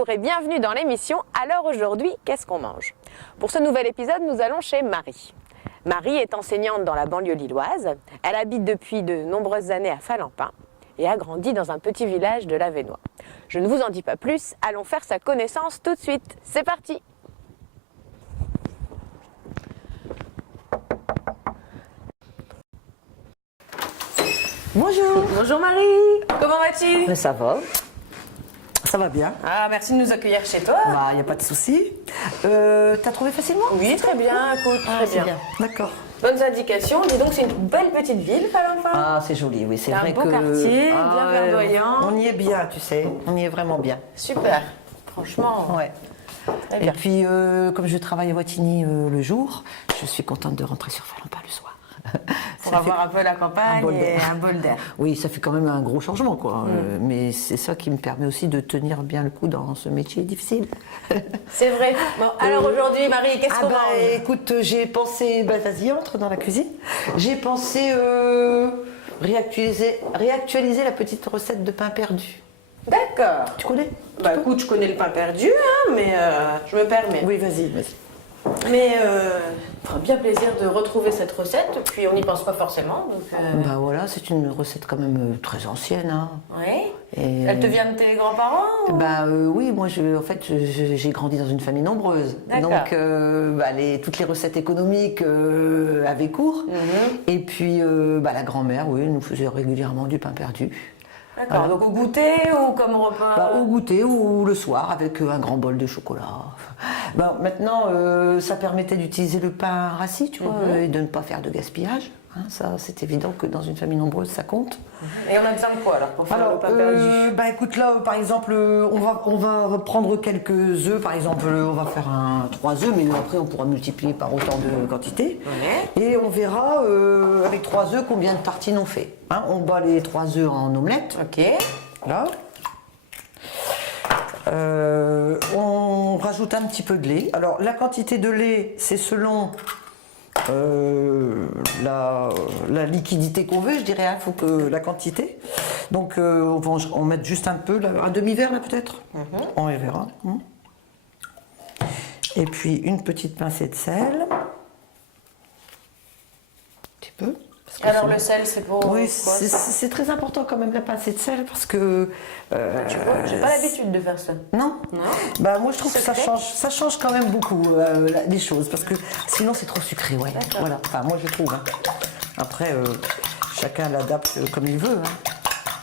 Bonjour et bienvenue dans l'émission Alors aujourd'hui, qu'est-ce qu'on mange? Pour ce nouvel épisode, nous allons chez Marie. Marie est enseignante dans la banlieue lilloise. Elle habite depuis de nombreuses années à Falampin et a grandi dans un petit village de l'Avesnois. Je ne vous en dis pas plus, allons faire sa connaissance tout de suite. C'est parti! Bonjour. Bonjour Marie, comment vas-tu? Ben, ça va. Ça va bien. Ah, merci de nous accueillir chez toi. Bah, y a pas de souci. T'as trouvé facilement? Oui, très bien, écoute, très c'est bien. D'accord. Bonnes indications, dis donc c'est une belle petite ville, Falampin. Ah, c'est joli, oui, c'est C'est un vrai beau que... quartier, bien verdoyant. On y est bien, tu sais. On y est vraiment bien. Super, franchement. Ouais. Très Et bien. puis, comme je travaille à Wattignies le jour, je suis contente de rentrer sur Falampin le soir. Pour Ça avoir fait un peu la campagne bol et d'air. un bol d'air. Oui, ça fait quand même un gros changement, quoi. Mais c'est ça qui me permet aussi de tenir bien le coup dans ce métier difficile. C'est vrai. Bon, alors aujourd'hui, Marie, qu'est-ce qu'on mange? Écoute, j'ai pensé, vas-y, entre dans la cuisine. J'ai pensé réactualiser la petite recette de pain perdu. D'accord. Tu connais? Bah écoute, je connais le pain perdu, hein, mais je me permets. Oui, vas-y. Mais il fera bien plaisir de retrouver cette recette, puis on n'y pense pas forcément. Donc, Bah voilà, c'est une recette quand même très ancienne. Hein. oui. Et, Elle te vient de tes grands-parents ou... Oui, moi j'ai grandi dans une famille nombreuse. D'accord. Donc toutes les recettes économiques avaient cours. Et puis la grand-mère, oui, nous faisait régulièrement du pain perdu. D'accord, donc au goûter ou comme repas? Au goûter ou le soir avec un grand bol de chocolat. Maintenant, ça permettait d'utiliser le pain rassis, tu vois, et de ne pas faire de gaspillage. Hein, ça, c'est évident que dans une famille nombreuse, ça compte. Et on a besoin de quoi alors pour faire le pain perdu? Écoute, là, par exemple, on va prendre quelques œufs. Par exemple, on va faire 3 œufs, mais après, on pourra multiplier par autant de quantité. Ouais. Et on verra avec 3 œufs combien de tartines on fait. Hein, on bat les 3 œufs en omelette. Ok. Là. On rajoute un petit peu de lait. Alors, la quantité de lait, c'est selon la liquidité qu'on veut, je dirais. Il faut que la quantité. Donc, on va en mettre juste un peu, là, un demi-verre, là, peut-être. On y verra. Et puis, une petite pincée de sel. Un petit peu. Alors le sel, c'est pour Oui, quoi? c'est très important quand même la pincée de sel parce que... Tu vois, j'ai pas l'habitude de faire ça. Non. Non. Moi je trouve que ça change quand même beaucoup les choses parce que sinon c'est trop sucré, ouais. Voilà, enfin moi je trouve. Hein. Après, chacun l'adapte comme il veut. Hein.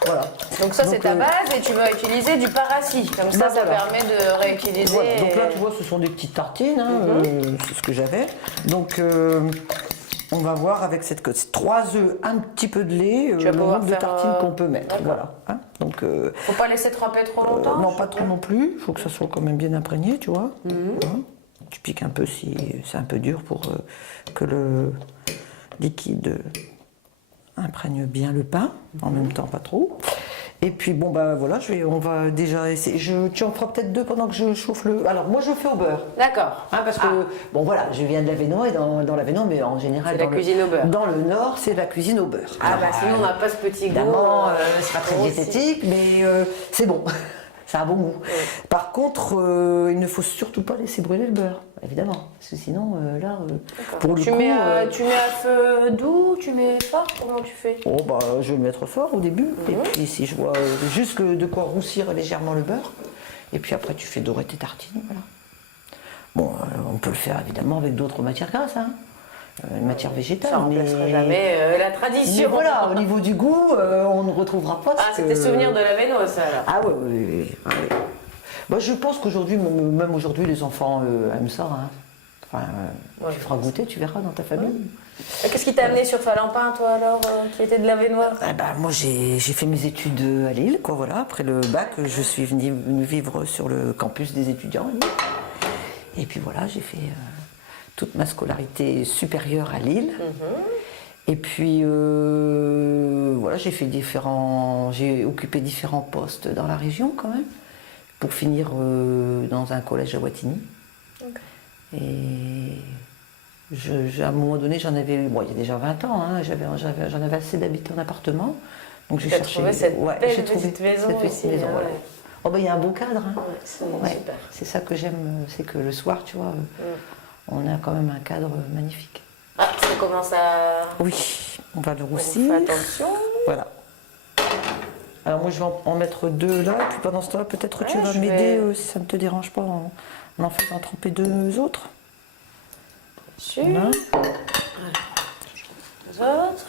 Voilà. Donc ça c'est ta base et tu vas utiliser du pain rassis. Comme ça, ça permet de réutiliser. Voilà. Donc là tu vois ce sont des petites tartines, hein, c'est ce que j'avais. Donc... on va voir avec cette 3 œufs, un petit peu de lait, le nombre de tartines qu'on peut mettre. Voilà. Hein. Donc, faut pas laisser tremper trop longtemps? Non, pas trop non plus. Il faut que ça soit quand même bien imprégné, tu vois. Hein. Tu piques un peu si c'est un peu dur pour que le liquide imprègne bien le pain. En même temps, pas trop. Et puis bon voilà, on va déjà essayer. Tu en feras peut-être 2 pendant que je chauffe le. Alors moi je fais au beurre. D'accord. Hein, parce que bon voilà, je viens de l'Avesnois et dans l'Avesnois, mais en général c'est la cuisine au beurre. Dans le Nord, c'est la cuisine au beurre. Sinon on n'a pas ce petit goût. Évidemment, c'est pas très diététique, mais c'est bon. Ça a bon goût. Par contre, il ne faut surtout pas laisser brûler le beurre, évidemment, parce que sinon, pour le coup... Tu mets à feu doux, tu mets fort, comment tu fais? Je vais le mettre fort au début, et puis si je vois juste de quoi roussir légèrement le beurre, et puis après tu fais dorer tes tartines, voilà. Bon, on peut le faire évidemment avec d'autres matières grasses, hein. Une matière végétale. Ça ne remplacera jamais la tradition. Mais voilà, au niveau du goût, on ne retrouvera pas ce c'était souvenir de l'Avesnois, ça alors. Ah oui. Je pense qu'aujourd'hui, même aujourd'hui, les enfants aiment ça. Hein. Tu feras goûter, tu verras dans ta famille. Qu'est-ce qui t'a amené sur Falampin, toi alors, qui était de l'Avesnois? Moi, j'ai fait mes études à Lille, quoi, voilà. Après le bac, je suis venue vivre sur le campus des étudiants à Lille. Et puis voilà, j'ai fait toute ma scolarité supérieure à Lille. Et puis j'ai occupé différents postes dans la région quand même, pour finir dans un collège à Wattignies. Et à un moment donné, j'en avais, il y a déjà 20 ans, hein, j'en avais assez d'habiter en appartement. Donc j'ai cherché trouvé cette belle petite maison aussi. Voilà. Oh ben il y a un beau cadre. Hein. Ouais, c'est Ouais, super. c'est ça que j'aime, c'est que le soir, tu vois, on a quand même un cadre magnifique. Ah, ça commence à... Oui, on va le On roussir. fait attention. Voilà. Alors moi je vais en mettre 2 là, et puis pendant ce temps-là, peut-être tu Ouais, vas je m'aider vais- si ça ne te dérange pas en faisant tremper 2 autres. Dessus. Voilà. Les autres.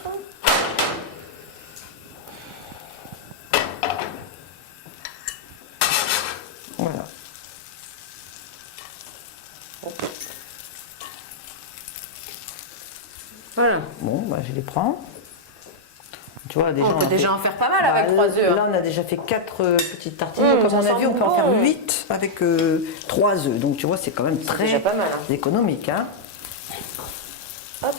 Voilà. Voilà. Bon, bah, je les prends. Tu vois, déjà, On peut a déjà fait- en faire pas mal avec 3 œufs. Là, on a déjà fait 4 petites tartines. Mmh, Comme ça on a sent vu, on peut en bon. faire 8 avec 3 œufs. Donc, tu vois, c'est quand même très déjà pas mal, hein. économique. Hein. Hop.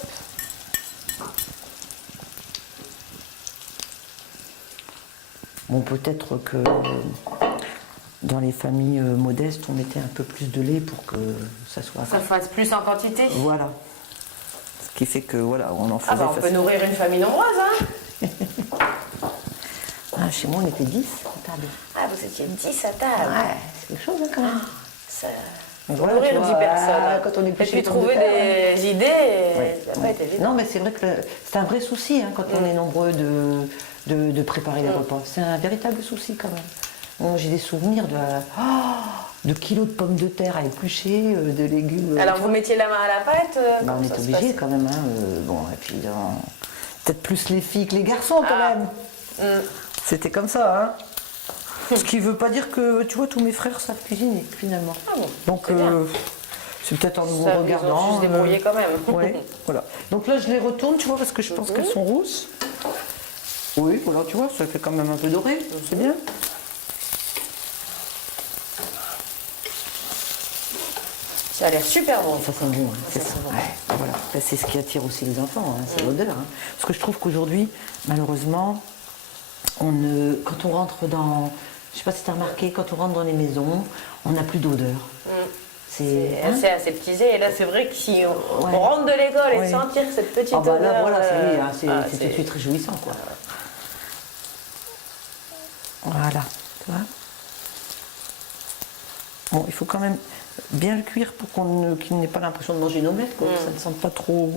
Bon, peut-être que dans les familles modestes, on mettait un peu plus de lait pour que ça soit... Ça fasse plus en quantité. Voilà. Ce qui fait que, voilà, on en faisait Ah bah on peut facilement. nourrir une famille nombreuse, hein. Ah, chez moi, on était 10 à table. Ah, vous étiez 10 à table. Ouais, c'est quelque chose, hein, quand même. Ça... Donc Faut voilà, nourrir tu 10 vois, personnes. quand on est plus Et chez puis les pommes de trouver terre, des idées, Ouais. ça n'a pas été évident. Non, mais c'est vrai que c'est un vrai souci hein, quand on est nombreux de préparer les repas. C'est un véritable souci quand même. Moi, j'ai des souvenirs de kilos de pommes de terre à éplucher, de légumes. Alors tu vous vois. mettiez la main à la pâte Bah, on comment est ça se obligé passait quand même. Hein, bon, et puis peut-être plus les filles que les garçons quand Ah. même. C'était comme ça. Hein. Ce qui veut pas dire que, tu vois, tous mes frères savent cuisiner finalement. Ah bon, Donc c'est bien. c'est peut-être en nous Ça, ils ont regardant. su se débrouiller quand même. Ouais, voilà. Donc là, je les retourne, tu vois, parce que je pense qu'elles sont rousses. Oui, voilà, tu vois, ça fait quand même un peu doré, c'est bien. Ça a l'air super bon. Ça sent bon, hein, c'est Ça ça. sent bon. Ouais, voilà. Ben, c'est ce qui attire aussi les enfants, hein, c'est l'odeur. Hein. Parce que je trouve qu'aujourd'hui, malheureusement, quand on rentre dans... Je sais pas si tu as remarqué, quand on rentre dans les maisons, on n'a plus d'odeur. C'est hein assez aseptisé. Et là, c'est vrai que si on Ouais. rentre de l'école et Ouais. sentir cette petite Ah bah odeur... là, voilà, c'est ah, tout de suite réjouissant, quoi. Voilà, tu vois. Bon, il faut quand même bien le cuire pour qu'il n'ait pas l'impression de manger une omelette, quoi, que ça ne sente pas trop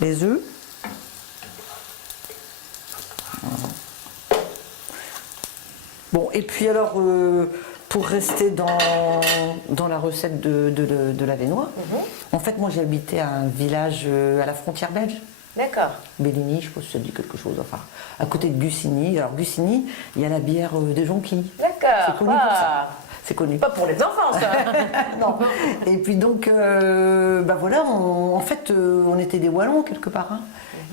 les œufs. Voilà. Bon, et puis alors, pour rester dans la recette de la Vénois, en fait, moi j'habitais à un village à la frontière belge. D'accord. Belligny, je ne sais pas si ça dit quelque chose, enfin, à côté de Gussigny. Alors Gussigny, il y a la bière de Jonquille. D'accord. C'est connu pour ça. C'est connu. Pas pour les enfants, ça. Non. Et puis donc, bah voilà, en fait, on était des Wallons quelque part. Hein.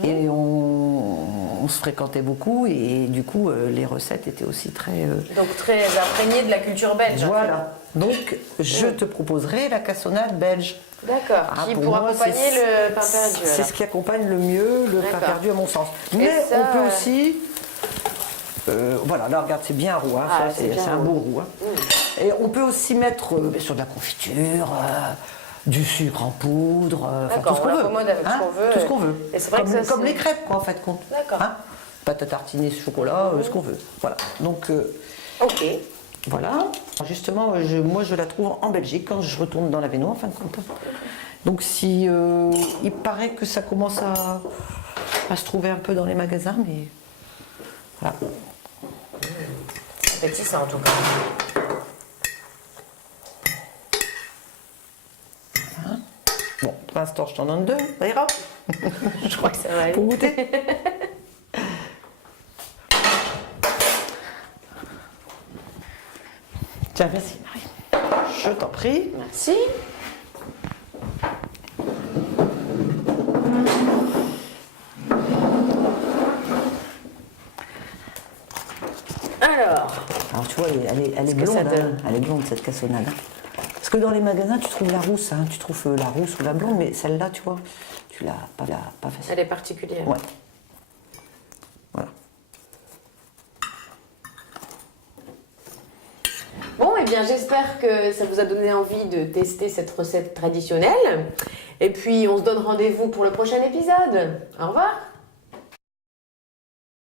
Et on se fréquentait beaucoup et du coup, les recettes étaient aussi très... Donc très imprégné de la culture belge. en Voilà. Donc, je te proposerai la cassonade belge. fait. D'accord. Ah, Qui pour pour moi, accompagner c'est- le pain perdu. C'est alors. ce qui accompagne le mieux le pain D'accord. perdu à mon sens. Mais ça, on peut aussi... voilà, là regarde, c'est bien roux, hein, Ah, ça, c'est bien c'est un roux. beau roux. Hein. Et on peut aussi mettre bien sûr de la confiture, du sucre en poudre, enfin, D'accord, tout ce qu'on on veut. l'accommode avec ce qu'on veut. Tout ce qu'on veut. Et c'est vrai comme, que ça, comme c'est- les crêpes, quoi, en fait, compte. D'accord. Hein. Pâte à tartiner, chocolat, ce qu'on veut. Voilà. Donc, Ok. voilà. Justement, moi, je la trouve en Belgique quand je retourne dans la Vénois, en fin de compte. Donc, si il paraît que ça commence à se trouver un peu dans les magasins, mais voilà. Appétissant en tout cas. Bon, pour l'instant, je t'en donne 2, ça ira. Je crois que ça va aller. Pour goûter. Tiens, vas-y, Marie. Je t'en prie. Merci. Alors, tu vois, elle est que ça blonde. Hein. donne Elle est blonde, cette cassonade. Hein. Parce que dans les magasins, tu trouves la rousse. Hein. Tu trouves la rousse ou la blonde, mais celle-là, tu vois, tu l'as pas facile. Elle est particulière. Ouais. Voilà. Bon, eh bien, j'espère que ça vous a donné envie de tester cette recette traditionnelle. Et puis, on se donne rendez-vous pour le prochain épisode. Au revoir.